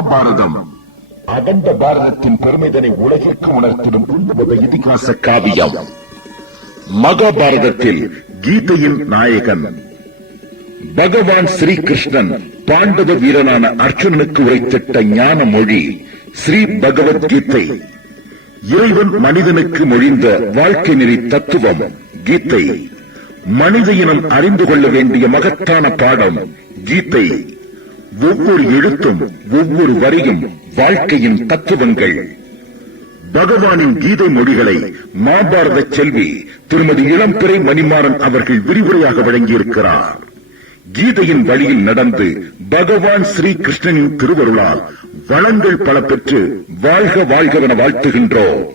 மகாபாரதம். அகண்ட பாரதத்தின் பெருமிதனை உலகிற்கு உணர்த்திடும் உன்னத இதிகாச காவியம். மகாபாரதத்தில் கீதையின் நாயகன் பகவான் ஸ்ரீ கிருஷ்ணன் பாண்டவ வீரனான அர்ஜுனனுக்கு உரைத்திட்ட ஞான மொழி ஸ்ரீ பகவத்கீதை இறைவன் மனிதனுக்கு மொழிந்த வாழ்க்கை நெறி தத்துவம் கீதை. மனித இனம் அறிந்து கொள்ள வேண்டிய மகத்தான பாடம் கீதை. ஒவ்வொரு எழுத்தும் ஒவ்வொரு வரியும் வாழ்க்கையின் தத்துவங்கள். பகவானின் கீதை மொழிகளை மாபாரத செல்வி திருமதி இளம்பிறை மணிமாறன் அவர்கள் விரிவுரையாக வழங்கியிருக்கிறார். கீதையின் வழியில் நடந்து பகவான் ஸ்ரீ கிருஷ்ணனின் திருவருளால் வளங்கள் பல பெற்று வாழ்க வாழ்கவன வாழ்த்துகின்றோம்.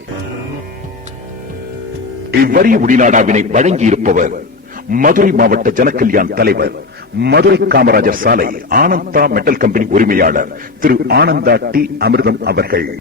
இவ்வரிய முடிநாடாவினை வழங்கியிருப்பவர் மதுரை மாவட்ட ஜனகல்யாண் தலைவர். மதுரை காமராஜர் சாலை ஆனந்தா மெட்டல் கம்பெனி உரிமையாளர் திரு ஆனந்தா டி. அமிர்தம் அவர்கள்.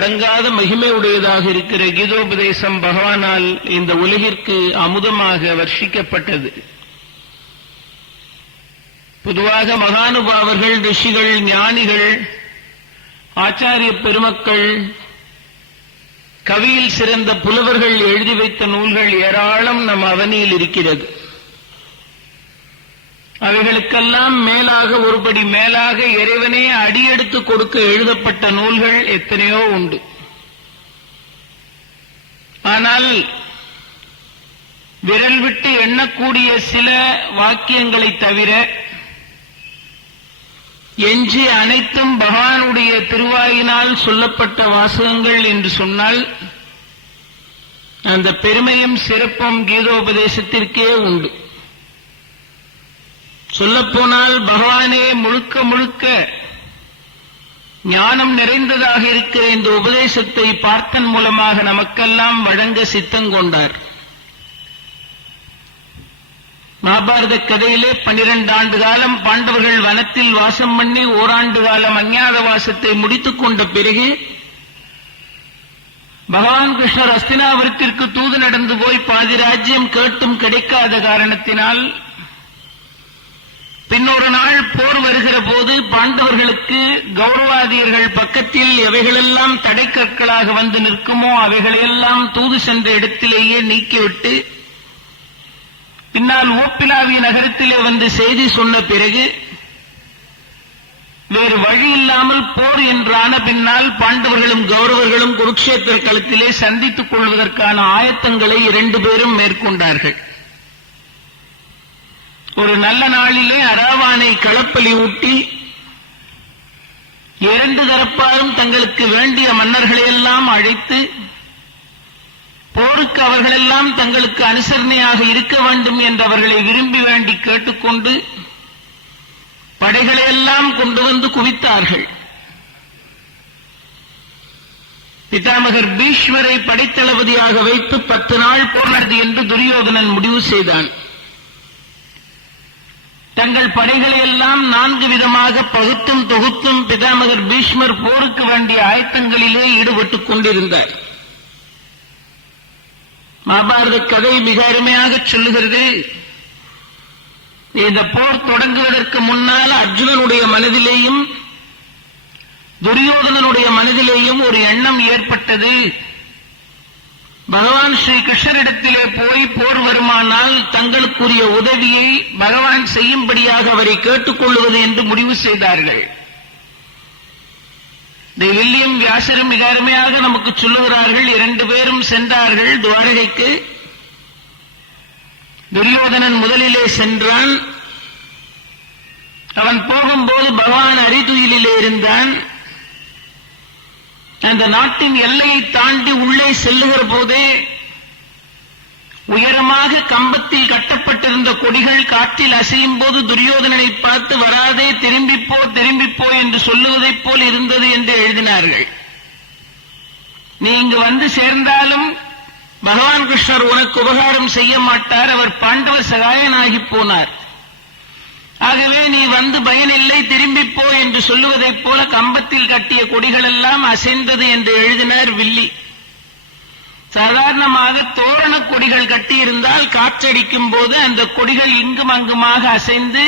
அடங்காத மகிமை உடையதாக இருக்கிற கீதோபதேசம் பகவானால் இந்த உலகிற்கு அமுதமாக வர்ஷிக்கப்பட்டது. பொதுவாக மகானுபாவர்கள் ரிஷிகள் ஞானிகள் ஆச்சாரிய பெருமக்கள் கவியில் சிறந்த புலவர்கள் எழுதி வைத்த நூல்கள் ஏராளம் நம் அவனியில் இருக்கிறது. அவைகளுக்கெல்லாம் மேலாக ஒருபடி மேலாக இறைவனே அடியெடுத்து கொடுக்க எழுதப்பட்ட நூல்கள் எத்தனையோ உண்டு. ஆனால் விரல் விட்டு எண்ணக்கூடிய சில வாக்கியங்களை தவிர எஞ்சி அனைத்தும் பகவானுடைய திருவாயினால் சொல்லப்பட்ட வாசகங்கள் என்று சொன்னால் அந்த பெருமையும் சிறப்பும் கீதோபதேசத்திற்கே உண்டு. சொல்லப்போனால் பகவானே முழுக்க முழுக்க ஞானம் நிறைந்ததாக இருக்கிற இந்த உபதேசத்தை பார்த்தன் மூலமாக நமக்கெல்லாம் வழங்க சித்தங்கொண்டார் மகாபாரத கதையிலே பனிரெண்டு ஆண்டு காலம் பாண்டவர்கள் வனத்தில் வாசம் பண்ணி ஓராண்டு காலம் அஞ்ஞாத வாசத்தை முடித்துக் கொண்ட பிறகு பகவான் கிருஷ்ணர் அஸ்தினாபுரத்திற்கு தூது நடந்து போய் பாதி ராஜ்யம் கேட்டும் கிடைக்காத காரணத்தினால் இன்னொரு நாள் போர் வருகிற போது பாண்டவர்களுக்கு கௌரவாதியர்கள் பக்கத்தில் எவைகளெல்லாம் தடைக்கற்களாக வந்து நிற்குமோ அவைகளையெல்லாம் தூது சென்ற இடத்திலேயே நீக்கிவிட்டு பின்னால் ஓப்பிலாவி நகரத்திலே வந்து செய்தி சொன்ன பிறகு வேறு வழி இல்லாமல் போர் என்றான பின்னால் பாண்டவர்களும் கௌரவர்களும் குருக்ஷேத்திர களத்திலே சந்தித்துக் கொள்வதற்கான ஆயத்தங்களை இரண்டு பேரும் மேற்கொண்டார்கள். ஒரு நல்ல நாளிலே அராவானை களப்பலி ஊட்டி இரண்டு தரப்பாரும் தங்களுக்கு வேண்டிய மன்னர்களையெல்லாம் அழைத்து போருக்கு அவர்களெல்லாம் தங்களுக்கு அனுசரணையாக இருக்க வேண்டும் என்று அவர்களை விரும்பி வேண்டி கேட்டுக்கொண்டு படைகளையெல்லாம் கொண்டு வந்து குவித்தார்கள். பிதாமகர் பீஷ்மரை படைத்தளபதியாக வைத்து பத்து நாள் போனது என்று துரியோதனன் முடிவு செய்தான். தங்கள் படைகளை எல்லாம் நான்கு விதமாக பகுத்தும் தொகுத்தும் பிதாமகர் பீஷ்மர் போருக்கு வேண்டிய ஆயத்தங்களிலே ஈடுபட்டுக் கொண்டிருந்தார். மகாபாரத கதை மிக அருமையாக சொல்லுகிறது. இந்த போர் தொடங்குவதற்கு முன்னால் அர்ஜுனனுடைய மனதிலேயும் துரியோதனனுடைய மனதிலேயும் ஒரு எண்ணம் ஏற்பட்டது. பகவான் ஸ்ரீ கிருஷ்ணரிடத்திலே போய் போர் வருமானால் தங்களுக்குரிய உதவியை பகவான் செய்யும்படியாக அவரை கேட்டுக்கொள்வது என்று முடிவு செய்தார்கள். இந்த வில்லியம் வியாசரும் மிக அருமையாக நமக்கு சொல்லுகிறார்கள். இரண்டு பேரும் சென்றார்கள் துவாரகைக்கு. துரியோதனன் முதலிலே சென்றான். அவன் போகும்போது பகவான் அரிதுயிலே இருந்தான். அந்த நாட்டின் எல்லையை தாண்டி உள்ளே செல்லுகிற போதே உயரமாக கம்பத்தில் கட்டப்பட்டிருந்த கொடிகள் காற்றில் அசையும் போது துரியோதனனை பார்த்து வராதே திரும்பிப்போ திரும்பிப்போ என்று சொல்லுவதைப் போல் இருந்தது என்று எழுதினார்கள். நீ இங்கு வந்து சேர்ந்தாலும் பகவான் கிருஷ்ணர் உனக்கு உபகாரம் செய்ய மாட்டார். அவர் பாண்டவ சகாயனாகி போனார். ஆகவே நீ வந்து பயனில்லை திரும்பிப்போ என்று சொல்லுவதைப் போல கம்பத்தில் கட்டிய கொடிகள் எல்லாம் அசைந்தது என்று எழுதினார் வில்லி. சாதாரணமாக தோரண கொடிகள் கட்டியிருந்தால் காற்றடிக்கும் போது அந்த கொடிகள் இங்கும் அங்குமாக அசைந்து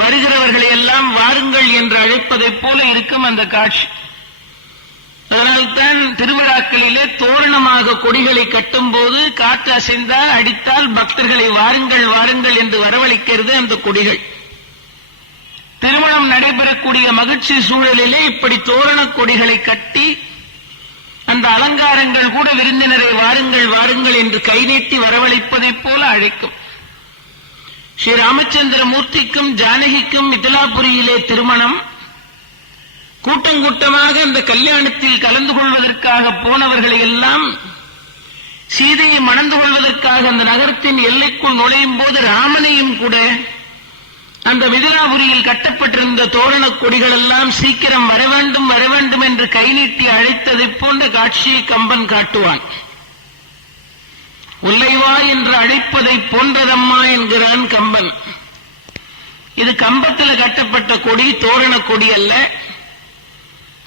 வருகிறவர்களை எல்லாம் வாருங்கள் என்று அழைப்பதைப் போல இருக்கும் அந்த காட்சி. அதனால்தான் திருவிழாக்களிலே தோரணமாக கொடிகளை கட்டும் போது காற்று அசைந்தால் அடித்தால் பக்தர்களை வாருங்கள் வாருங்கள் என்று வரவழைக்கிறது அந்த கொடிகள். திருமணம் நடைபெறக்கூடிய மகிழ்ச்சி சூழலிலே இப்படி தோரண கொடிகளை கட்டி அந்த அலங்காரங்கள் கூட விருந்தினரை வாருங்கள் வாருங்கள் என்று கை நீட்டி வரவழைப்பதைப் போல அழைக்கும். ஸ்ரீ ராமச்சந்திர மூர்த்திக்கும் ஜானகிக்கும் மிதிலாபுரியிலே திருமணம். கூட்டம் கூட்டமாக அந்த கல்யாணத்தில் கலந்து கொள்வதற்காக போனவர்களை எல்லாம் சீதையை மணந்து கொள்வதற்காக அந்த நகரத்தின் எல்லைக்குள் நுழையும் போது ராமனையும் கூட அந்த மிதிலாபுரியில் கட்டப்பட்டிருந்த தோரணக் கொடிகள் எல்லாம் சீக்கிரம் வர வேண்டும் வர வேண்டும் என்று கை நீட்டி அழைத்ததைப் போன்ற காட்சியை கம்பன் காட்டுவான். உள்ளைவா என்று அழைப்பதை போன்றதம்மா என்கிறான் கம்பன். இது கம்பத்தில் கட்டப்பட்ட கொடி தோரண கொடி அல்ல.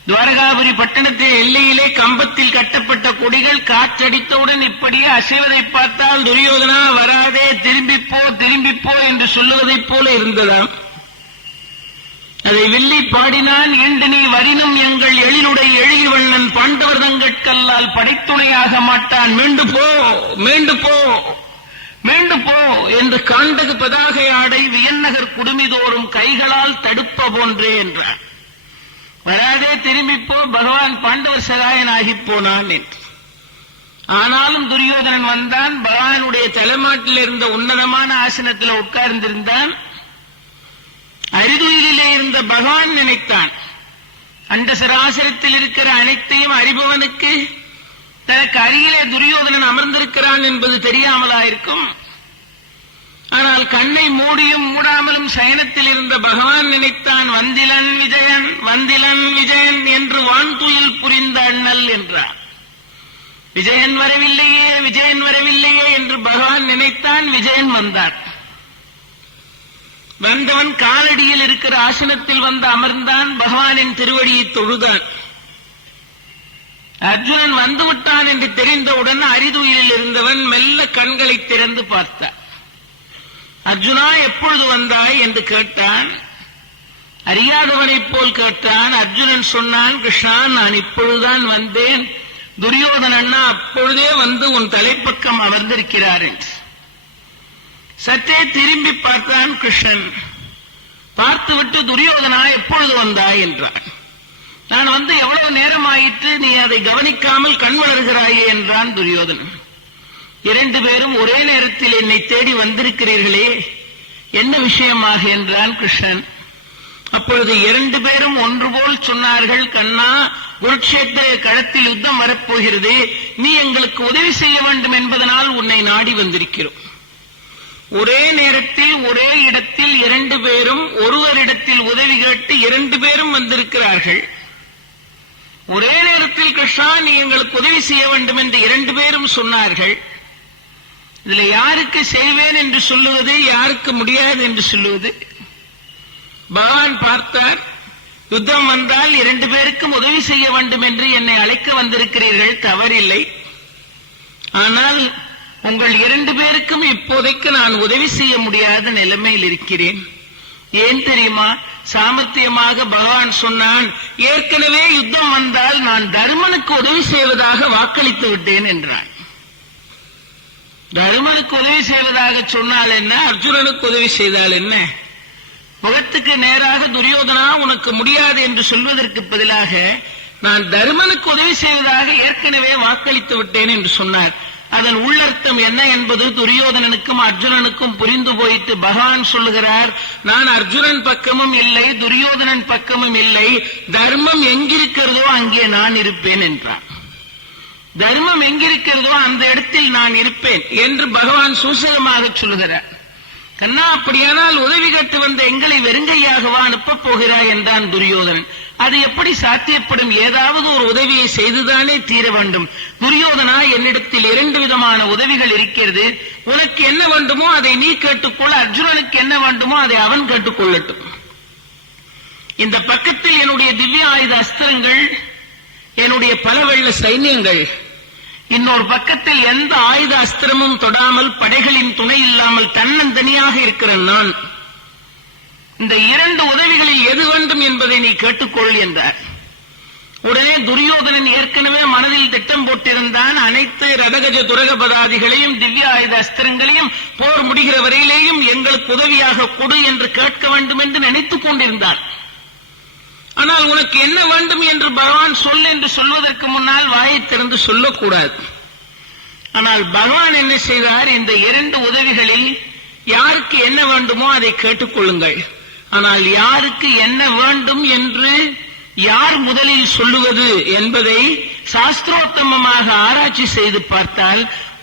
துவாரகாபுரி பட்டணத்தை எல்லையிலே கம்பத்தில் கட்டப்பட்ட கொடிகள் காற்றடித்தவுடன் இப்படியே அசைவதை பார்த்தால் துரியோதனா வராதே திரும்பிப்போ திரும்பிப்போ என்று சொல்லுவதைப் போல இருந்ததாம். அதை வில்லி பாடினான் ஈண்டு நீ வரினும் எங்கள் எழிலுடை எழில் வண்ணன் பாண்டவர் தங்கட்கல்லால் படைத்துணையாக மாட்டான். மீண்டு போ மீண்டு போ மீண்டு போ என்று காண்டகு பதாகை ஆடை வியன்னகர் குடுமிதோறும் கைகளால் தடுப்ப போன்றே என்றார் வராதே திரும்பிப்போ பகவான் பாண்டவர் சகாயன் ஆகிப் போனான் என்று. ஆனாலும் துரியோதனன் வந்தான் பகவானுடைய தலைமாட்டில் இருந்த உன்னதமான ஆசனத்தில் உட்கார்ந்திருந்தான். அரிதுயிலே இருந்த பகவான் நினைத்தான். அந்த சராசரத்தில் இருக்கிற அனைத்தையும் அறிபவனுக்கு தனக்கு அருகிலே துரியோதனன் அமர்ந்திருக்கிறான் என்பது தெரியாமலாயிருக்கும். ஆனால் கண்ணை மூடியும் மூடாமலும் சயனத்தில் இருந்த பகவான் நினைத்தான் வந்திலன் விஜயன் வந்திலன் விஜயன் என்று வான்துயில் புரிந்த அண்ணல் என்றார். விஜயன் வரவில்லையே விஜயன் வரவில்லையே என்று பகவான் நினைத்தான் விஜயன் வந்தார். வந்தவன் காலடியில் இருக்கிற ஆசனத்தில் வந்து அமர்ந்தான் பகவானின் திருவடியை தொழுதான். அர்ஜுனன் வந்துவிட்டான் என்று தெரிந்தவுடன் அரிதுயிலில் இருந்தவன் மெல்ல கண்களை திறந்து பார்த்தான். அர்ஜுனா எப்பொழுது வந்தாய் என்று கேட்டான். அறியாதவனைப் போல் கேட்டான். அர்ஜுனன் சொன்னான் கிருஷ்ணா நான் இப்பொழுதுதான் வந்தேன். துரியோதன் அண்ணா அப்பொழுதே வந்து உன் தலைப்பக்கம் அமர்ந்திருக்கிறார். சற்றே திரும்பி பார்த்தான் கிருஷ்ணன். பார்த்துவிட்டு துரியோதனா எப்பொழுது வந்தாய் என்றான். நான் வந்து எவ்வளவு நேரம் ஆயிற்று நீ அதை கவனிக்காமல் கண் வளர்கிறாயே என்றான் துரியோதனன். இரண்டு பேரும் ஒரே நேரத்தில் என்னை தேடி வந்திருக்கிறீர்களே என்ன விஷயமாக என்றான் கிருஷ்ணன். அப்பொழுது இரண்டு பேரும் ஒன்று போல் சொன்னார்கள் கண்ணா குருட்சேத்திர களத்தில் யுத்தம் வரப்போகிறது. நீ எங்களுக்கு உதவி செய்ய வேண்டும் என்பதனால் உன்னை நாடி வந்திருக்கிறோம். ஒரே நேரத்தில் ஒரே இடத்தில் இரண்டு பேரும் ஒருவரிடத்தில் உதவி கேட்டு இரண்டு பேரும் வந்திருக்கிறார்கள். ஒரே நேரத்தில் கிருஷ்ணா நீ எங்களுக்கு உதவி செய்ய வேண்டும் என்று இரண்டு பேரும் சொன்னார்கள். இதுல யாருக்கு செய்வேன் என்று சொல்லுவது யாருக்கு முடியாது என்று சொல்லுவது? பகவான் பார்த்தார் யுத்தம் வந்தால் இரண்டு பேருக்கும் உதவி செய்ய வேண்டும் என்று என்னை அழைக்க வந்திருக்கிறீர்கள் தவறில்லை. ஆனால் உங்கள் இரண்டு பேருக்கும் இப்போதைக்கு நான் உதவி செய்ய முடியாத நிலைமையில் இருக்கிறேன். ஏன் தெரியுமா? சாமர்த்தியமாக பகவான் சொன்னான் ஏற்கனவே யுத்தம் வந்தால் நான் தர்மனுக்கு உதவி செய்வதாக வாக்களித்து விட்டேன் என்றான். தருமனுக்கு உதவி செய்வதாக சொன்னால் என்ன? அர்ஜுனனுக்கு உதவி செய்தால் என்ன? முகத்துக்கு நேராக துரியோதனா உனக்கு முடியாது என்று சொல்வதற்கு பதிலாக நான் தருமனுக்கு உதவி செய்வதாக ஏற்கனவே வாக்களித்து விட்டேன் என்று சொன்னார். அதன் உள்ளர்த்தம் என்ன என்பது துரியோதனனுக்கும் அர்ஜுனனுக்கும் புரிந்து போயிட்டு பகவான் சொல்லுகிறார் நான் அர்ஜுனன் பக்கமும் இல்லை துரியோதனன் பக்கமும் இல்லை தர்மம் எங்கிருக்கிறதோ அங்கே நான் இருப்பேன் என்றான். தர்மம் எங்கிருக்கிறதோ அந்த இடத்தில் நான் இருப்பேன் என்று பகவான் சூசகமாக சொல்லுகிறார். கண்ணா அப்படியானால் உதவி கட்டு வந்த எங்களை வெறுங்கையாகவா அனுப்பப் போகிறாய் என்றான் துரியோதனன். அது எப்படி சாத்தியப்படும்? ஏதாவது ஒரு உதவியை செய்துதானே தீர வேண்டும். துரியோதனா என்னிடத்தில் இரண்டு விதமான உதவிகள் இருக்கிறது. உனக்கு என்ன வேண்டுமோ அதை நீ கேட்டுக்கொள்ள அர்ஜுனனுக்கு என்ன வேண்டுமோ அதை அவன் கேட்டுக்கொள்ளட்டும். இந்த பக்கத்தில் என்னுடைய திவ்ய ஆயுத அஸ்திரங்கள் என்னுடைய பல வெள்ள சைன்யங்கள் இன்னொரு பக்கத்தில் எந்த ஆயுத அஸ்திரமும் தொடாமல் படைகளின் துணை இல்லாமல் தன்னந்தனியாக இருக்கிற நான். இந்த இரண்டு உதவிகளில் எது வேண்டும் என்பதை நீ கேட்டுக்கொள் என்றார். உடனே துரியோதனன் ஏற்கனவே மனதில் திட்டம் போட்டிருந்தான். அனைத்து ரதகஜ துரகபதாதிகளையும் திவ்ய ஆயுத அஸ்திரங்களையும் போர் முடிகிற வரையிலேயும் எங்களுக்கு உதவியாக கொடு என்று கேட்க வேண்டும் என்று நினைத்துக் கொண்டிருந்தான். ஆனால் உனக்கு என்ன வேண்டும் என்று பகவான் சொல் என்று சொல்வதற்கு முன்னால் வாயை திறந்து சொல்லக்கூடாது. ஆனால் பகவான் என்ன செய்தார் இந்த இரண்டு உதவிகளில் யாருக்கு என்ன வேண்டுமோ அதை கேட்டுக்கொள்ளுங்கள். ஆனால் யாருக்கு என்ன வேண்டும் என்று யார் முதலில் சொல்லுவது என்பதை சாஸ்திரோத்தமமாக ஆராய்ச்சி செய்து பார்த்தால்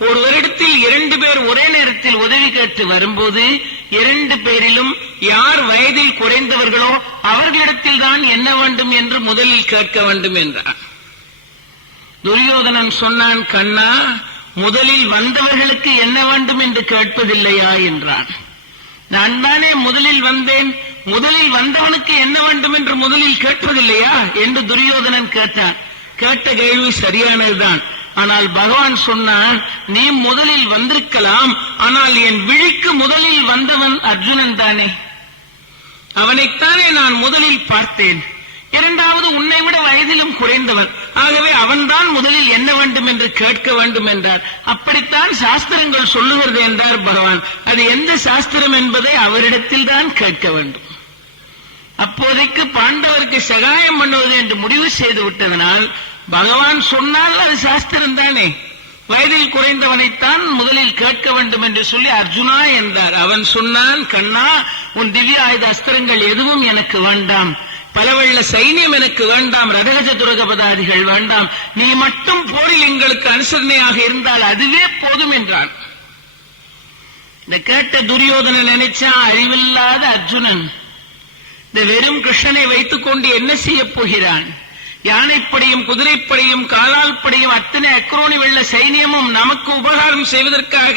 ஒரு வருடத்தில் இரண்டு பேர் ஒரே நேரத்தில் உதவி கேட்டு வரும்போது இரண்டு பேரிலும் யார் வயதில் குறைந்தவர்களோ அவர்களிடத்தில் தான் என்ன வேண்டும் என்று முதலில் கேட்க வேண்டும் என்றார். துரியோதனன் சொன்னான் கண்ணா முதலில் வந்தவர்களுக்கு என்ன வேண்டும் என்று கேட்பதில்லையா? என்றான். நான் தானே முதலில் வந்தேன் முதலில் வந்தவனுக்கு என்ன வேண்டும் என்று முதலில் கேட்பதில்லையா? என்று துரியோதனன் கேட்டான். கேட்ட கேள்வி சரியானதுதான். ஆனால் பகவான் சொன்னான் நீ முதலில் வந்திருக்கலாம் ஆனால் என் விழிக்கு முதலில் வந்தவன் அர்ஜுனன் தானே. அவனைத்தானே நான் முதலில் பார்த்தேன். இரண்டாவது உன்னை விட வயதிலும் குறைந்தவன். ஆகவே அவன்தான் முதலில் என்ன வேண்டும் என்று கேட்க வேண்டும் என்றார். அப்படித்தான் சாஸ்திரங்கள் சொல்லுகிறது என்றார் பகவான். அது எந்த சாஸ்திரம் என்பதை அவரிடத்தில் தான் கேட்க வேண்டும். அப்போதைக்கு பாண்டவருக்கு சகாயம் பண்ணுவது என்று முடிவு செய்து விட்டதனால் பகவான் சொன்னால் அது சாஸ்திரம் தானே. வயதில் குறைந்தவனைத்தான் முதலில் கேட்க வேண்டும் என்று சொல்லி அர்ஜுனா என்றார். அவன் சொன்னான் கண்ணா உன் திவ்ய ஆயுத அஸ்திரங்கள் எதுவும் எனக்கு வேண்டாம். பலவள்ள சைன்யம் எனக்கு வேண்டாம். ரதகஜ துரகபதாதிகள் வேண்டாம். நீ மட்டும் போரில் எங்களுக்கு அனுசரணையாக இருந்தால் அதுவே போதும் என்றான். இந்த கேட்ட துரியோதனன் நினைச்சா அறிவில்லாத அர்ஜுனன். இந்த வெறும் கிருஷ்ணனை வைத்துக் கொண்டு என்ன செய்யப் போகிறான்? யானைப்படையும் குதிரைப்படையும் காலால் படையும் அத்தனை அக்ரோனி வெள்ள சைனியமும் நமக்கு உபகாரம் செய்வதற்காக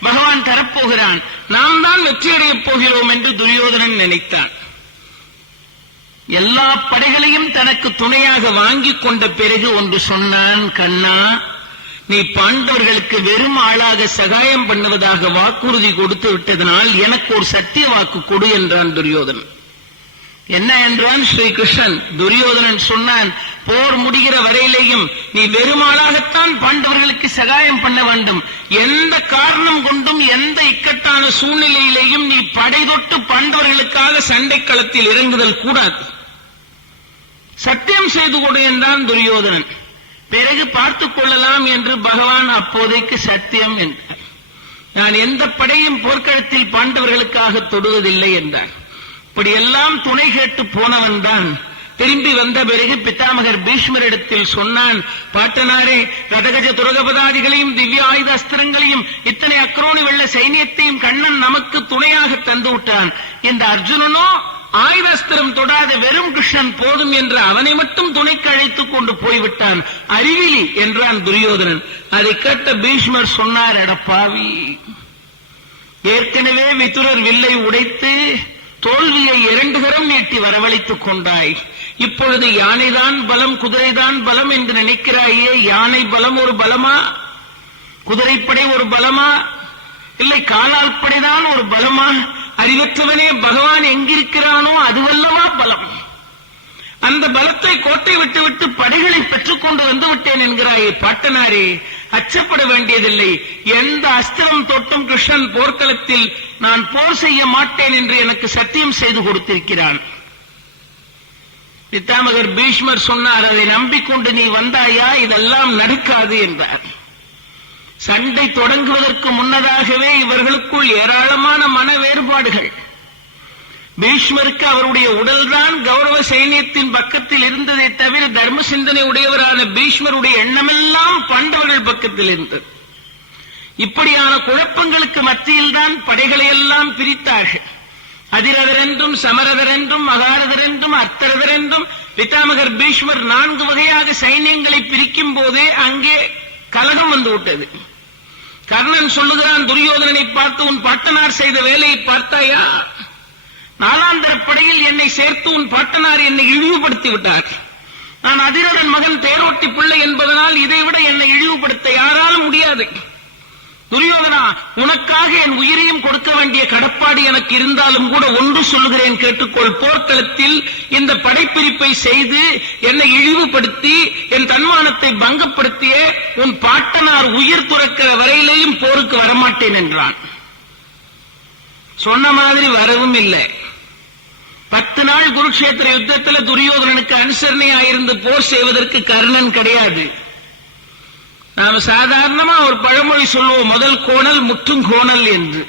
பகவான் தரப்போகிறான். நாம் தான் வெற்றியடையப் போகிறோம் என்று துரியோதனன் நினைத்தான். எல்லா படைகளையும் தனக்கு துணையாக வாங்கிக் கொண்ட பிறகு ஒன்று சொன்னான் கண்ணா நீ பாண்டவர்களுக்கு வெறும் ஆளாக சகாயம் பண்ணுவதாக வாக்குறுதி கொடுத்து விட்டதனால் எனக்கு ஒரு சத்திய வாக்கு கொடு என்றான் துரியோதனன். என்ன என்றான் ஸ்ரீ கிருஷ்ணன் துரியோதனன் சொன்னான் போர் முடிகிற வரையிலேயும் நீ வெறுமாளாகத்தான் பாண்டவர்களுக்கு சகாயம் பண்ண வேண்டும். எந்த காரணம் கொண்டும் எந்த இக்கட்டான சூழ்நிலையிலேயும் நீ படை தொட்டு பாண்டவர்களுக்காக சண்டை களத்தில் இறங்குதல் கூடாது. சத்தியம் செய்து கொடு என்றான் துரியோதனன். பிறகு பார்த்துக் கொள்ளலாம் என்று பகவான் அப்போதைக்கு சத்தியம் என்றார் நான் எந்த படையும் போர்க்களத்தில் பாண்டவர்களுக்காக தொடுவதில்லை என்றான். இப்படியெல்லாம் துணை கேட்டு போனவன் தான். திரும்பி வந்த பிறகு பித்தாமகர் பீஷ்மரிடத்தில் சொன்னான் பாட்டனாரே கதகஜ துரகபதாதிகளையும் திவ்ய ஆயுத அஸ்திரங்களையும் இத்தனை அக்ரோணி வெள்ள சைனியத்தையும் கண்ணன் நமக்கு துணையாக தந்து விட்டான். இந்த அர்ஜுனனோ ஆயுதஸ்திரம் தொடாத வெறும் கிருஷ்ணன் போதும் என்று அவனை மட்டும் துணைக்கு அழைத்துக் கொண்டு போய்விட்டான். அறிவிலி என்றான் துரியோதனன். அதை கேட்ட பீஷ்மர் சொன்னார் எடப்பாவி ஏற்கனவே மிதுரர் வில்லை உடைத்து தோல்வியை இரண்டு கரம் நீட்டி வரவழைத்துக் கொண்டாய். இப்பொழுது யானைதான் பலம் குதிரைதான் பலம் என்று நினைக்கிறாயே யானை பலம் ஒரு பலமா? குதிரைப்படை ஒரு பலமா? இல்லை காலால் படைதான் ஒரு பலமா? அறிவற்றவனே பகவான் எங்கிருக்கிறானோ அதுவல்லவா பலம். அந்த பலத்தை கோட்டை விட்டு விட்டு படைகளை பெற்றுக் கொண்டு வந்து விட்டேன் என்கிறாயே பாட்டனாரே அச்சப்பட வேண்டியதில்லை. எந்த அஸ்திரம் தொட்டும் கிருஷ்ணன் போர்க்களத்தில் நான் போர் செய்ய மாட்டேன் என்று எனக்கு சத்தியம் செய்து கொடுத்திருக்கிறான். பித்தாமகர் பீஷ்மர் சொன்னார் அதை நம்பிக்கொண்டு நீ வந்தாயா? இதெல்லாம் நடக்காது என்றார். சண்டை தொடங்குவதற்கு முன்னதாகவே இவர்களுக்குள் ஏராளமான மன வேறுபாடுகள். பீஷ்மருக்கு அவருடைய உடல்தான் கௌரவ சைனியத்தின் பக்கத்தில் இருந்ததை தவிர தர்ம சிந்தனை உடையவரான பீஷ்மருடைய எண்ணமெல்லாம் பாண்டவர்கள் பக்கத்தில் இருந்தது. இப்படியான குழப்பங்களுக்கு மத்தியில் தான் படைகளை எல்லாம் பிரித்தார்கள். அதிரதர் என்றும் சமரதர் என்றும் மகாரதர் என்றும் என்றும் பிதாமகர் பீஷ்மர் நான்கு வகையாக சைன்யங்களை பிரிக்கும் போதே அங்கே கலகம் வந்து விட்டது. கர்ணன் சொல்லுகிறான் துரியோதனனை பார்த்து உன் பட்டனார் செய்த வேலையை பார்த்தாயா? நாலாந்தர் படையில் என்னை சேர்த்து உன் பாட்டனார் என்னை இழிவுபடுத்தி விட்டார். நான் அதிரரன் மகன் தேரோட்டி பிள்ளை என்பதனால் இதைவிட என்னை இழிவுபடுத்த யாராலும் முடியாது. துரியோதனா உனக்காக என் உயிரையும் கொடுக்க வேண்டிய கடப்பாடு எனக்கு இருந்தாலும் கூட ஒன்று சொல்கிறேன் கேட்டுக்கொள். போர்க்களத்தில் இந்த படைப்பிரிப்பை செய்து என்னை இழிவுபடுத்தி என் தன்மானத்தை பங்கப்படுத்திய உன் பாட்டனார் உயிர் துறக்கிற வரையிலேயும் போருக்கு வரமாட்டேன் என்றான். சொன்ன மாதிரி வரவும் இல்லை. பத்து நாள் குருக்ஷேத்திர யுத்தத்தில் துரியோதனனுக்கு அனுசரணையாயிருந்து போர் செய்வதற்கு கர்ணன் கிடையாது. நாம் சாதாரணமா ஒரு பழமொழி சொல்லுவோம் முதல் கோணல் முற்றும் கோணல் என்று.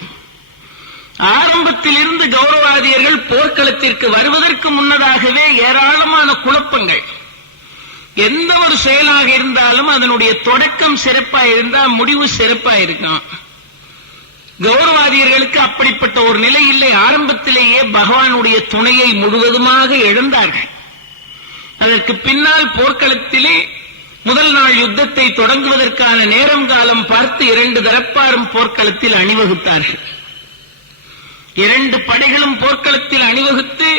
ஆரம்பத்தில் இருந்து கௌரவாதியர்கள் போர்க்களத்திற்கு வருவதற்கு முன்னதாகவே ஏராளமான குழப்பங்கள். எந்த ஒரு செயலாக இருந்தாலும் அதனுடைய தொடக்கம் சிறப்பா இருந்தா முடிவு சிறப்பா இருக்கும் கௌரவாதியர்களுக்கு அப்படிப்பட்ட ஒரு நிலை இல்லை. ஆரம்பத்திலேயே பகவானுடைய துணையை முழுவதுமாக இழந்தார்கள். அதற்கு பின்னால் போர்க்களத்திலே முதல் நாள் யுத்தத்தை தொடங்குவதற்கான நேரம் காலம் பார்த்து இரண்டு தரப்பாரும் போர்க்களத்தில் அணிவகுத்தார்கள். இரண்டு படைகளும் போர்க்களத்தில் அணிவகுத்து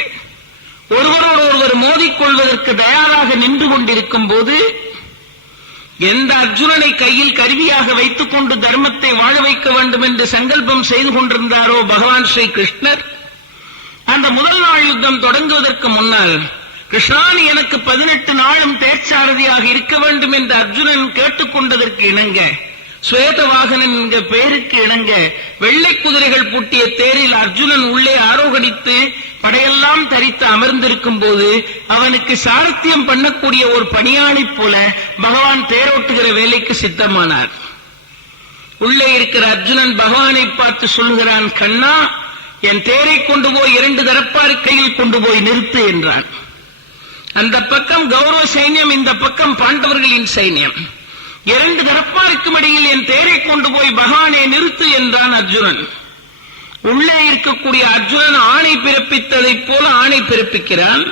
ஒருவரோடு ஒருவர் மோதிக்கொள்வதற்கு தயாராக நின்று கொண்டிருக்கும் போது எந்த அர்ஜுனனை கையில் கருவியாக வைத்துக் கொண்டு தர்மத்தை வாழ வைக்க வேண்டும் என்று சங்கல்பம் செய்து கொண்டிருந்தாரோ பகவான் ஸ்ரீ கிருஷ்ணர்? அந்த முதல் நாள் யுத்தம் தொடங்குவதற்கு முன்னால் கிருஷ்ணான் எனக்கு பதினெட்டு நாளும் தேர்ச்சாரதியாக இருக்க வேண்டும் என்று அர்ஜுனன் கேட்டுக்கொண்டதற்கு இணங்க சுவேதவாகனன் என்கிற பெயருக்கு இணங்க வெள்ளை குதிரைகள் பூட்டிய தேரில் அர்ஜுனன் உள்ளே ஆரோகணித்து படையெல்லாம் தரித்து அமர்ந்திருக்கும் போது அவனுக்கு சாரத்தியம் பண்ணக்கூடிய ஒரு பணியாளி போல பகவான் தேரோட்டுகிற வேலைக்கு சித்தமானார். உள்ளே இருக்கிற அர்ஜுனன் பகவானை பார்த்து சொல்கிறான் கண்ணா என் தேரை கொண்டு போய் இரண்டு தரப்பார் கையில் கொண்டு போய் நிறுத்து என்றான். அந்த பக்கம் கௌரவ சைன்யம் இந்த பக்கம் பாண்டவர்களின் சைன்யம். இரண்டு தரப்பாருக்கும் இடையில் என் தேரை கொண்டு போய் பகவானே நிறுத்து என்றான் அர்ஜுனன். உள்ளே இருக்கக்கூடிய அர்ஜுனன் ஆணை பிறப்பித்ததைப் போல ஆணை பிறப்பிக்கிறான்.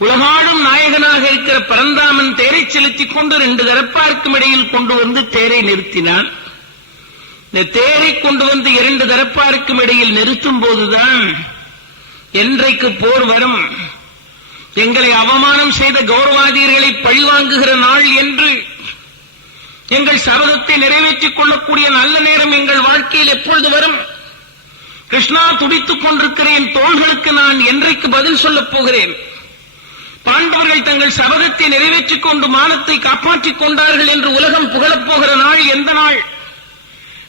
உலகாடும் நாயகனாக இருக்கிற பரந்தாமன் தேரை செலுத்திக் கொண்டு ரெண்டு தரப்பாருக்கும் இடையில் கொண்டு வந்து தேரை நிறுத்தினான். இந்த தேரை கொண்டு வந்து இரண்டு தரப்பாருக்கும் இடையில் நிறுத்தும் போதுதான் என்றைக்கு போர் வரும். எங்களை அவமானம் செய்த கௌரவாதியர்களை பழிவாங்குகிற நாள் என்று எங்கள் சபதத்தை நிறைவேற்றிக் கொள்ளக்கூடிய நல்ல நேரம் எங்கள் வாழ்க்கையில் எப்பொழுது வரும்? கிருஷ்ணா துடித்துக் கொண்டிருக்கிறேன். தோள்களுக்கு நான் என்றைக்கு பதில் சொல்லப் போகிறேன்? பாண்டவர்கள் தங்கள் சபதத்தை நிறைவேற்றிக் கொண்டு மானத்தை காப்பாற்றிக் கொண்டார்கள் என்று உலகம் புகழப் போகிற நாள் எந்த நாள்?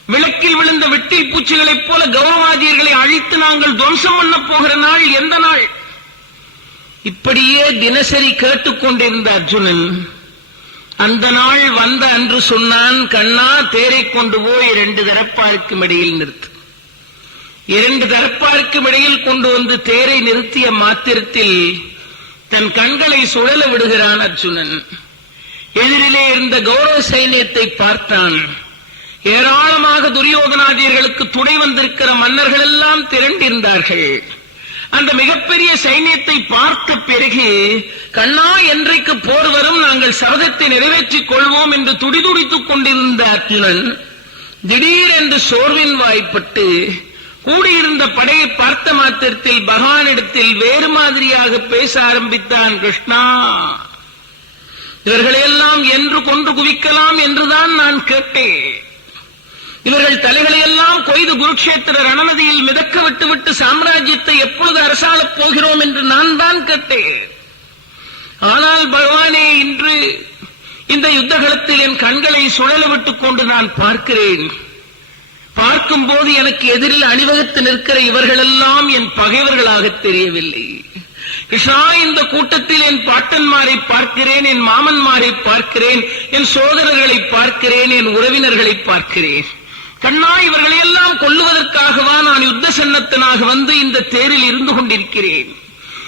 விளக்கில் விழுந்த வெட்டில் பூச்சிகளைப் போல கௌரவாதியர்களை அழித்து நாங்கள் துவம்சம் பண்ணப் போகிற நாள் எந்த நாள்? இப்படியே தினசரி கேட்டுக்கொண்டிருந்த அர்ஜுனன் அந்த நாள் வந்த அன்று சொன்னான் கண்ணா தேரை கொண்டு போய் இரண்டு தரப்பாருக்கும் இடையில் நிறுத்து. இரண்டு தரப்பாருக்கும் இடையில் கொண்டு வந்து தேரை நிறுத்திய மாத்திரத்தில் தன் கண்களை சுழல விடுகிறான் அர்ஜுனன். எதிரிலே இருந்த கௌரவ சைன்யத்தை பார்த்தான். ஏராளமாக துரியோதனாதியர்களுக்கு துணை வந்திருக்கிற மன்னர்கள் எல்லாம் திரண்டிருந்தார்கள். அந்த மிகப்பெரிய சைன்யத்தை பார்த்த பிறகு கண்ணா என்றைக்கு போர் வரும் நாங்கள் சபதத்தை நிறைவேற்றிக் கொள்வோம் என்று துடிதுடித்துக் கொண்டிருந்த அர்ஜுனன் திடீரென்று சோர்வின் வாய்ப்பட்டு கூடியிருந்த படையை பார்த்த மாத்திரத்தில் பகவானிடத்தில் வேறு மாதிரியாக பேச ஆரம்பித்தான் கிருஷ்ணா இவர்களையெல்லாம் என்று கொண்டு குவிக்கலாம் என்றுதான் நான் கேட்டேன். இவர்கள் தலைகளை எல்லாம் கொய்து குருக்ஷேத்திர ரணநதியில் மிதக்க விட்டுவிட்டு சாம்ராஜ்யத்தை எப்பொழுது அரசாளப் போகிறோம் என்று நான் தான் கேட்டேன். ஆனால் பகவானே இன்று இந்த யுத்தகலத்தில் என் கண்களை சுழல விட்டுக் கொண்டு நான் பார்க்கிறேன். பார்க்கும்போது எனக்கு எதிரில் அணிவகுத்து நிற்கிற இவர்களெல்லாம் என் பகைவர்களாக தெரியவில்லை. கிருஷ்ணா இந்த கூட்டத்தில் என் பாட்டன்மாரை பார்க்கிறேன் என் மாமன்மாரை பார்க்கிறேன் என் சோதரர்களை பார்க்கிறேன் என் உறவினர்களை பார்க்கிறேன். கண்ணா இவர்களை எல்லாம் கொல்லுவதற்காகவா நான் யுத்த சன்னத்தனாக வந்து இந்த தேரில் இருந்து கொண்டிருக்கிறேன்.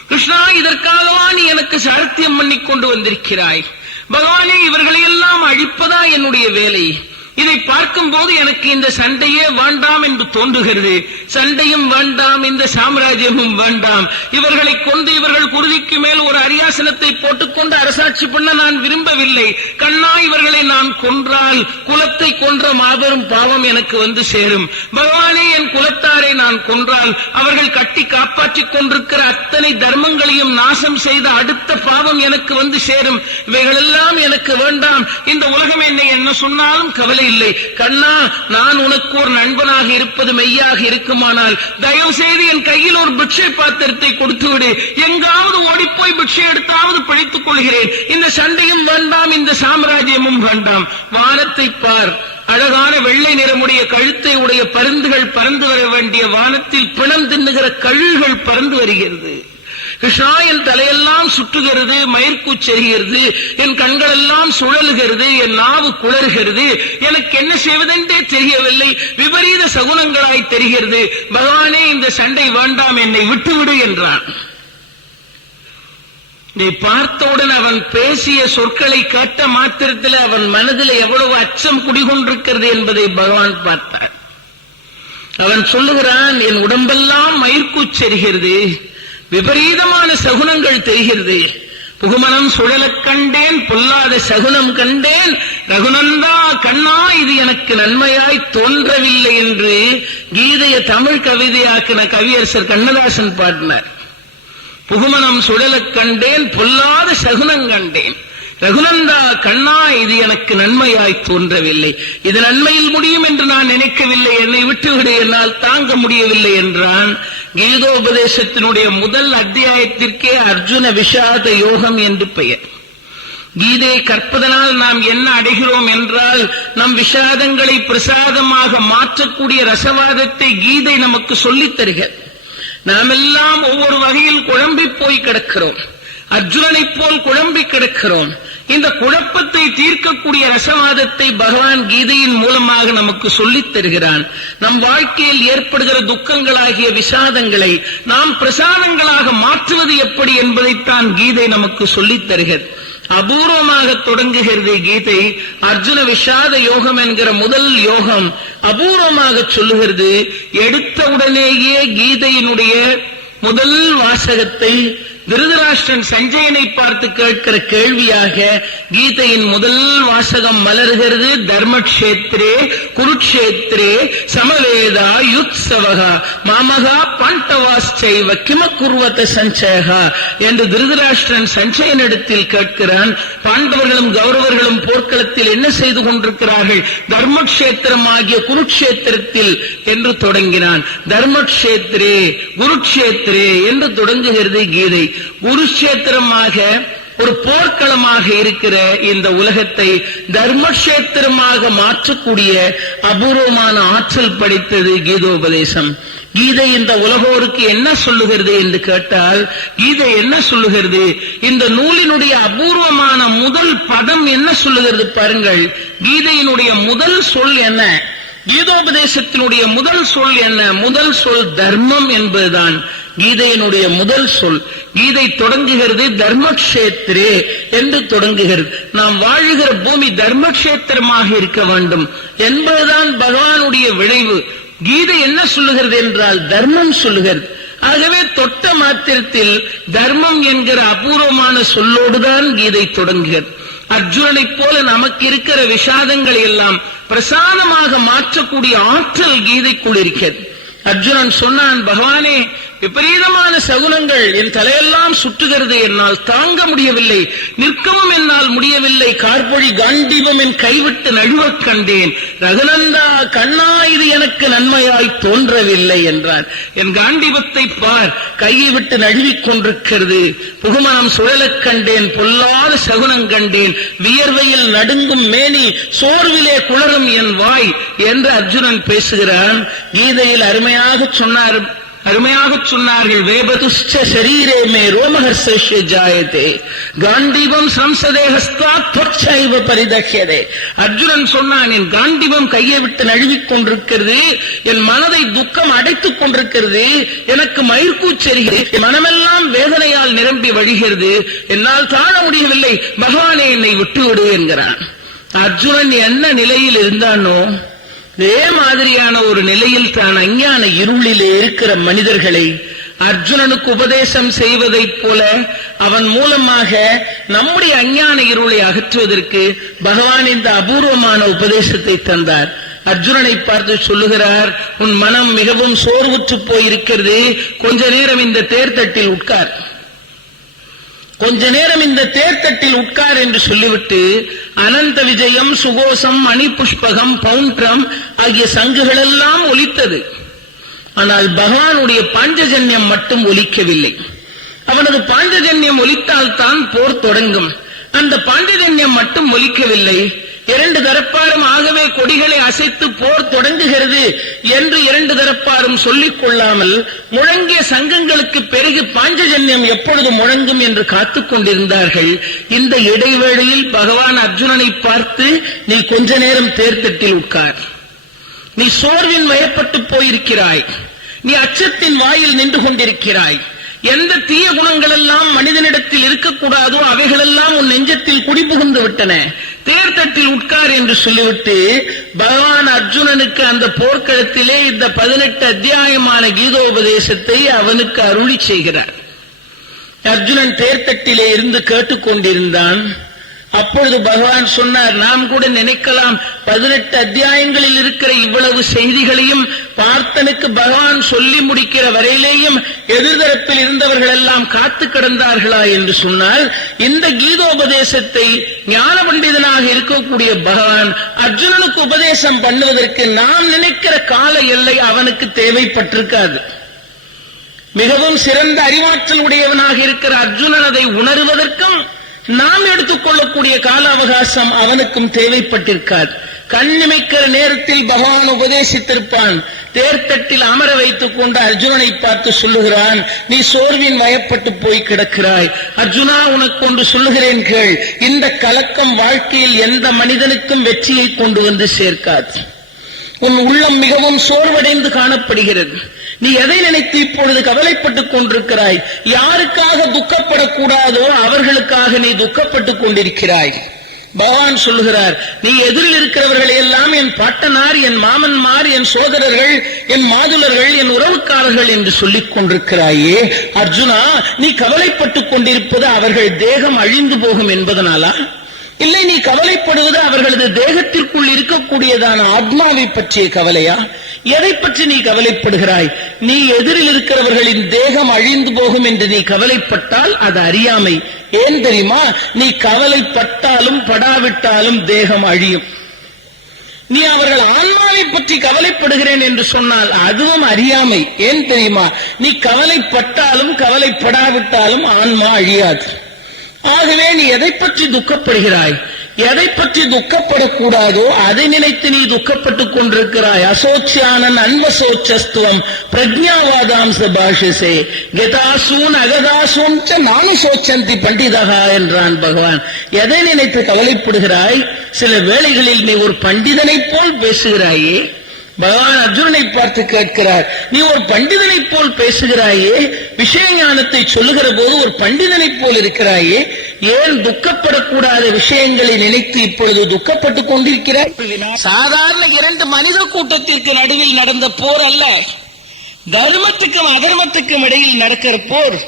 கிருஷ்ணா இதற்காகவா நீ எனக்கு சாரத்தியம் பண்ணி கொண்டு வந்திருக்கிறாய்? பகவானே இவர்களை எல்லாம் அழிப்பதா என்னுடைய வேலை? இதை பார்க்கும் போது எனக்கு இந்த சண்டையே வேண்டாம் என்று தோன்றுகிறது. சண்டையும் வேண்டாம் இந்த சாம்ராஜ்யமும் வேண்டாம். இவர்களை கொண்டு இவர்கள் குருதிக்கு மேல் ஒரு அரியாசனத்தை போட்டுக்கொண்டு அரசாட்சி பண்ண நான் விரும்பவில்லை. கண்ணா இவர்களை நான் நான் கொன்றால் குலத்தை கொன்ற மாபெரும் பாவம் எனக்கு வந்து சேரும். பகவானே என் குலத்தாரை நான் கொன்றால் அவர்கள் கட்டி காப்பாற்றிக் கொண்டிருக்கிற அத்தனை தர்மங்களையும் நாசம் செய்த அடுத்த பாவம் எனக்கு வந்து சேரும். இவைகளெல்லாம் எனக்கு வேண்டாம். இந்த உலகம் என்னை என்ன சொன்னாலும் கவலை இல்லை. கண்ணா நான் உனக்கு ஒரு நண்பனாக இருப்பது மெய்யாக இருக்குமானால் தயவு செய்து என் கையில் ஒரு பிக்ஷை பாத்திரத்தை கொடுத்துவிடு. எங்காவது ஓடிப்போய் பிக்ஷை எடுத்தாவது பிழைத்துக் கொள்கிறேன். இந்த சண்டையும் வேண்டாம் இந்த சாம்ராஜ்யமும் வேண்டாம். வானத்தை பார். அழகான வெள்ளை நிறமுடைய கழுத்தை உடைய பருந்துகள் பறந்து வர வேண்டிய வானத்தில் பிணம் தின்னுகிற கழுகுகள் பறந்து வருகிறது. கிருஷ்ணா என் தலையெல்லாம் சுற்றுகிறது மயிர்கூச்செறிகிறது என் கண்களெல்லாம் சுழலுகிறது என் நாவு குளறுகிறது எனக்கு என்ன செய்வதென்றே தெரியவில்லை விபரீத சகுனங்களாய் தெரிகிறது பகவானே இந்த சண்டை வேண்டாம் என்னை விட்டுவிடு என்றான். நீ பார்த்தவுடன் அவன் பேசிய சொற்களை கேட்ட மாத்திரத்தில் அவன் மனதில் எவ்வளவு அச்சம் குடிகொண்டிருக்கிறது என்பதை பகவான் பார்த்தார். அவன் சொல்லுகிறான் என் உடம்பெல்லாம் மயிர்கூச்செறுகிறது விபரீதமான சகுனங்கள் தெரிகிறது. புகுமனம் சுழலக் கண்டேன் பொல்லாத சகுனம் கண்டேன். ரகுநந்தா கண்ணா இது எனக்கு நன்மையாய் தோன்றவில்லை என்று கீதைய தமிழ் கவிதையாக்கின கவியரசர் கண்ணதாசன் பாடினார். புகுமனம் சுழலக் கண்டேன் பொல்லாத சகுனம் கண்டேன். ரகுநந்தா கண்ணா இது எனக்கு நன்மையாய் தோன்றவில்லை. இது நன்மையில் முடியும் என்று நான் நினைக்கவில்லை. என்னை விட்டுவிடு என்னால் தாங்க முடியவில்லை என்றான். கீதோபதேசத்தினுடைய முதல் அத்தியாயத்திற்கே அர்ஜுன விஷாத யோகம் என்று பெயர். கீதை கற்பதனால் நாம் என்ன அடைகிறோம் என்றால் நம் விஷாதங்களை பிரசாதமாக மாற்றக்கூடிய ரசவாதத்தை கீதை நமக்கு சொல்லித் தருகிறது. நாமெல்லாம் ஒவ்வொரு வகையில் குழம்பி போய் கிடக்கிறோம். அர்ஜுனனைப் போல் குழம்பி கிடக்கிறோம். இந்த குழப்பத்தை தீர்க்கக்கூடிய ரசவாதத்தை பகவான் கீதையின் மூலமாக நமக்கு சொல்லித் தருகிறான். நம் வாழ்க்கையில் ஏற்படுகிற துக்கங்களாகிய விஷாதங்களை நாம் பிரசாதங்களாக மாற்றுவது எப்படி என்பதைத்தான் கீதை நமக்கு சொல்லித் தருகிறது. அபூர்வமாக தொடங்குகிறது கீதை. அர்ஜுன விஷாத யோகம் என்கிற முதல் யோகம் அபூர்வமாக சொல்லுகிறது. எடுத்தவுடனேயே கீதையினுடைய முதல் வாசகத்தை திருதராஷ்டிரன் சஞ்சயனை பார்த்து கேட்கிற கேள்வியாக கீதையின் முதல் வாசகம் மலர்கிறது. தர்மக்ஷேத்ரே குருக்ஷேத்ரே சமவேதா யுத்சவகா மாமகா பாண்டவாஸ்சைவ கிம குருவத்த சஞ்சயகா என்று திருதராஷ்டிரன் சஞ்சயனிடத்தில் கேட்கிறான். பாண்டவர்களும் கௌரவர்களும் போர்க்களத்தில் என்ன செய்து கொண்டிருக்கிறார்கள்? தர்மக்ஷேத்திரம் ஆகிய குருக்ஷேத்திரத்தில் என்று தொடங்கினான். தர்மக்ஷேத்ரே குருக்ஷேத்ரே என்று தொடங்குகிறது கீதை. குருஷேத்திரமாக ஒரு போர்க்களமாக இருக்கிற இந்த உலகத்தை தர்மக்ஷேத்திரமாக மாற்றக்கூடிய அபூர்வமான ஆற்றல் படைத்தது கீதோபதேசம். கீதை இந்த உலகோருக்கு என்ன சொல்லுகிறது என்று கேட்டால் கீதை என்ன சொல்லுகிறது? இந்த நூலினுடைய அபூர்வமான முதல் பதம் என்ன சொல்லுகிறது பாருங்கள். கீதையினுடைய முதல் சொல் என்ன? கீதோபதேசத்தினுடைய முதல் சொல் என்ன? முதல் சொல் தர்மம் என்பதுதான். கீதையினுடைய முதல் சொல். கீதை தொடங்குகிறது தர்மக்ஷேத்திரே என்று தொடங்குகிறது. நாம் வாழுகிற பூமி தர்மக்ஷேத்திரமாக இருக்க வேண்டும். என்பதுதான் பகவானுடைய விளைவு. கீதை என்ன சொல்லுகிறது என்றால் தர்மம் சொல்லுகிறது. ஆகவே தொட்ட மாத்திரத்தில் தர்மம் என்கிற அபூர்வமான சொல்லோடுதான் கீதை தொடங்குகிறது. அர்ஜுனனைப் போல நமக்கு இருக்கிற விஷாதங்களை எல்லாம் பிரசாதமாக மாற்றக்கூடிய ஆற்றல் கீதைக்குள் இருக்கிறது. அர்ஜுனன் சொன்னான் பகவானே விபரீதமான சகுனங்கள் என் தலையெல்லாம் சுற்றுகிறது என்னால் தாங்க முடியவில்லை. நிற்கவும் என்னால் முடியவில்லை. கார்பொழி காண்டீபம் என் கைவிட்டு நழுவக் கண்டேன். ரகுநந்தா கண்ணா இது எனக்கு நன்மையாய் தோன்றவில்லை என்றார். என் காண்டீபத்தை பார் கையை விட்டு நழுவிக் கொண்டிருக்கிறது. புகுமனம் சுழலக் கண்டேன் பொல்லாத சகுனம் கண்டேன். வியர்வையில் நடுங்கும் மேனி சோர்விலே குளரும் என் வாய் என்று அர்ஜுனன் பேசுகிறான். கீதையில் அருமையாக சொன்னார் அருமையாக சொன்னார்கள் வேபதுஷ்ட சரீரே மே ரோமஹர்ஷ ஜாயதே காண்டீபம் சம்சதேகஸ்தாத்வச்சைவ பரிதஹ்யதே. அர்ஜுனன் சொன்னான் என் காண்டீபம் கையை விட்டு நழுவிக் கொண்டிருக்கிறது என் மனதை துக்கம் அடைத்துக் கொண்டிருக்கிறது எனக்கு மயிர்கூச்செறிகிறது மனமெல்லாம் வேதனையால் நிரம்பி வழிகிறது என்னால் தாழ முடியவில்லை பகவானே என்னை விட்டுவிடு என்கிறான். அர்ஜுனன் என்ன நிலையில் இருந்தானோ இதே மாதிரியான ஒரு நிலையில் தான் அஞ்ஞான இருளிலே இருக்கிற மனிதர்களை அர்ஜுனனுக்கு உபதேசம் செய்வதைப் போல அவன் மூலமாக நம்முடைய அஞ்ஞான இருளை அகற்றுவதற்கு பகவான் இந்த அபூர்வமான உபதேசத்தை தந்தார். அர்ஜுனனை பார்த்து சொல்லுகிறார் உன் மனம் மிகவும் சோர்வுற்று போயிருக்கிறது. கொஞ்ச நேரம் இந்த தேர்தட்டில் உட்கார். கொஞ்ச நேரம் இந்த தேர்தட்டில் உட்கார் என்று சொல்லிவிட்டு அனந்த விஜயம் சுகோசம் மணி புஷ்பகம் பவுண்ட்ரம் ஆகிய சங்குகளெல்லாம் ஒலித்தது. ஆனால் பகவானுடைய பாஞ்சஜன்யம் மட்டும் ஒலிக்கவில்லை. அவனது பாஞ்சஜன்யம் ஒலித்தால்தான் போர் தொடங்கும். அந்த பாஞ்சஜன்யம் மட்டும் ஒலிக்கவில்லை. இரண்டு தரப்பாரும் ஆகவே கொடிகளை அசைத்து போர் தொடங்குகிறது என்று இரண்டு தரப்பாரும் சொல்லிக் கொள்ளாமல் முழங்கிய சங்கங்களுக்கு பெருகு பாஞ்சஜன்யம் எப்பொழுது முழங்கும் என்று காத்துக் கொண்டிருந்தார்கள். இந்த இடைவேளையில் பகவான் அர்ஜுனனை பார்த்து நீ கொஞ்ச நேரம் தேர்தட்டில் உட்கார். நீ சோர்வின் வயப்பட்டு போயிருக்கிறாய். நீ அச்சத்தின் வாயில் நின்று கொண்டிருக்கிறாய். எந்த தீய குணங்கள் எல்லாம் மனிதனிடத்தில் இருக்கக்கூடாதோ அவைகளெல்லாம் உன் நெஞ்சத்தில் குடிபுகுந்து விட்டன. தேர்தட்டில் உட்கார் என்று சொல்லிவிட்டு பகவான் அர்ஜுனனுக்கு அந்த போர்க்களத்திலே இந்த பதினெட்டு அத்தியாயமான கீதோபதேசத்தை அவனுக்கு அருளி செய்கிறார். அர்ஜுனன் தேர்தட்டிலே இருந்து கேட்டுக்கொண்டிருந்தான். அப்பொழுது பகவான் சொன்னார் நாம் கூட நினைக்கலாம். பதினெட்டு அத்தியாயங்களில் இருக்கிற இவ்வளவு செய்திகளையும் பார்த்தனுக்கு பகவான் சொல்லி முடிக்கிற வரையிலேயும் எதிர்தரப்பில் இருந்தவர்கள் எல்லாம் காத்து கிடந்தார்களா என்று சொன்னால் இந்த கீதோபதேசத்தை ஞான பண்டிதனாக இருக்கக்கூடிய பகவான் அர்ஜுனனுக்கு உபதேசம் பண்ணுவதற்கு நாம் நினைக்கிற கால எல்லை அவனுக்கு தேவைப்பட்டிருக்காது. மிகவும் சிறந்த அறிவாற்றல் உடையவனாக இருக்கிற அர்ஜுனன் அதை உணர்வதற்கும் நாம் எடுத்துக்கொள்ளக்கூடிய கால அவகாசம் அவனுக்கும் தேவைப்பட்டிருக்காது. கண்ணிமைக்கிற நேரத்தில் பகவான் உபதேசித்திருப்பான். தேர்தட்டில் அமர வைத்துக் கொண்டு அர்ஜுனனை பார்த்து சொல்லுகிறான் நீ சோர்வின் வயப்பட்டு போய் கிடக்கிறாய். அர்ஜுனா உனக்கு ஒன்று சொல்லுகிறேன் கேள். இந்த கலக்கம் வாழ்க்கையில் எந்த மனிதனுக்கும் வெற்றியை கொண்டு வந்து சேர்க்காது. உன் உள்ளம் மிகவும் சோர்வடைந்து காணப்படுகிறது. நீ எதை நினைத்து இப்பொழுது கவலைப்பட்டுக் கொண்டிருக்கிறாய்? யாருக்காக துக்கப்படக்கூடாதோ அவர்களுக்காக நீ துக்கப்பட்டுக் கொண்டிருக்கிறாய். பகவான் சொல்லுகிறார் நீ எதிரில் இருக்கிறவர்களை எல்லாம் என் பாட்டனார் என் மாமன்மார் என் சோதரர்கள் என் மாதுளர்கள் என் உறவுக்காரர்கள் என்று சொல்லிக் கொண்டிருக்கிறாயே. அர்ஜுனா நீ கவலைப்பட்டுக் கொண்டிருப்பது அவர்கள் தேகம் அழிந்து போகும் என்பதனாலா? இல்லை நீ கவலைப்படுவது அவர்களது தேகத்திற்குள் இருக்கக்கூடியதான ஆத்மாவை பற்றிய கவலையா? எதை பற்றி நீ கவலைப்படுகிறாய்? நீ எதிரில் இருக்கிறவர்களின் தேகம் அழிந்து போகும் என்று நீ கவலைப்பட்டால் அது அறியாமை. ஏன் தெரியுமா? நீ கவலைப்பட்டாலும் படாவிட்டாலும் தேகம் அழியும். நீ அவர்கள் ஆன்மாவை பற்றி கவலைப்படுகிறேன் என்று சொன்னால் அதுவும் அறியாமை. ஏன் தெரியுமா? நீ கவலைப்பட்டாலும் கவலைப்படாவிட்டாலும் ஆன்மா அழியாது. ஆகவே நீ எதை பற்றி துக்கப்படுகிறாய்? எதை பற்றி துக்கப்படக்கூடாதோ அதை நினைத்து நீ துக்கப்பட்டுக் கொண்டிருக்கிறாய். அசோச்சியானன் அன்பசோச்சஸ்துவம். பிரஜாவாதாம் பாஷசே கதாசூன் அகதாசூன் ச நானு சோச்சந்தி பண்டிதகா என்றான் பகவான். எதை நினைத்து கவலைப்படுகிறாய்? சில வேளைகளில் நீ ஒரு பண்டிதனைப் போல் பேசுகிறாயே. பகவான் அர்ஜுனனை பார்த்து கேட்கிறார் நீ ஒரு பண்டிதனைப் போல் பேசுகிறாயே விஷய ஞானத்தை சொல்லுகிற போது ஒரு பண்டிதனைப் போல் இருக்கிறாயே ஏன் துக்கப்படக்கூடாத விஷயங்களை நினைத்து இப்பொழுது துக்கப்பட்டுக் கொண்டிருக்கிறாய்? சாதாரண இரண்டு மனித கூட்டத்திற்கு நடுவில் நடந்த போர் அல்ல தர்மத்துக்கும் அதர்மத்துக்கும் இடையில் நடக்கிற போர்.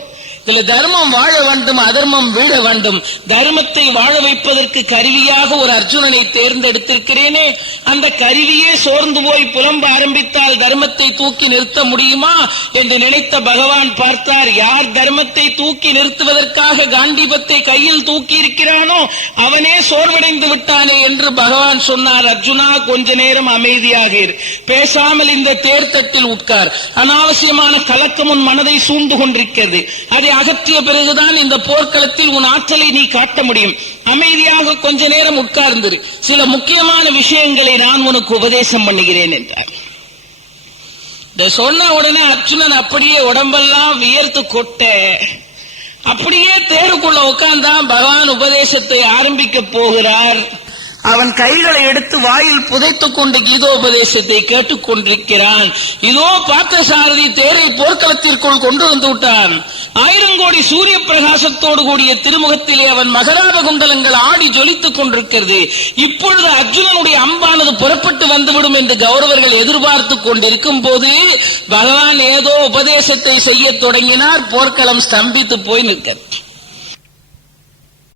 இதுல தர்மம் வாழ வேண்டும் அதர்மம் வீழ வேண்டும். தர்மத்தை வாழ வைப்பதற்கு கருவியாக ஒரு அர்ஜுனனை தேர்ந்தெடுத்திருக்கிறேனே. அந்த கருவியே சோர்ந்து போய் புலம்ப ஆரம்பித்தால் தர்மத்தை தூக்கி நிறுத்த முடியுமா என்று நினைத்த பகவான் பார்த்தார். யார் தர்மத்தை தூக்கி நிறுத்துவதற்காக காண்டிபத்தை கையில் தூக்கி இருக்கிறானோ அவனே சோர்வடைந்து விட்டானே என்று பகவான் சொன்னார். அர்ஜுனா கொஞ்ச நேரம் அமைதியாக பேசாமல் இந்த தேர்தட்டில் உட்கார். அனாவசியமான கலக்கம் உன் மனதை சூழ்ந்து கொண்டிருக்கிறது. அதை அகற்றிய பிறகுதான் இந்த போர்க்களத்தில் உன் ஆற்றலை நீ காட்ட முடியும். அமைதியாக கொஞ்ச நேரம் உட்கார்ந்திரு. சில முக்கியமான விஷயங்களை நான் உனக்கு உபதேசம் பண்ணுகிறேன் என்றார். இதை சொன்ன உடனே அர்ஜுனன் அப்படியே உடம்பெல்லாம் வியர்த்து கொட்ட அப்படியே தேருக்குள்ள உட்கார்ந்தான். பகவான் உபதேசத்தை ஆரம்பிக்க போகிறார். அவன் கைகளை எடுத்து வாயில் புதைத்துக் கொண்டு கீதோபதேசத்தை கேட்டுக் கொண்டிருக்கிறான் இதோ பார்த்தசாரதி தேரை போர்க்களத்திற்குள் கொண்டு வந்து விட்டான். ஆயிரம் கோடி சூரிய பிரகாசத்தோடு கூடிய திருமுகத்திலே அவன் மகராப குண்டலங்கள் ஆடி ஜொலித்துக் கொண்டிருக்கிறது. இப்பொழுது அர்ஜுனனுடைய அம்பானது புறப்பட்டு வந்துவிடும் என்று கௌரவர்கள் எதிர்பார்த்துக் கொண்டிருக்கும் போது பகவான் ஏதோ உபதேசத்தை செய்யத் தொடங்கினார். போர்க்களம் ஸ்தம்பித்து போய் நிற்கிறது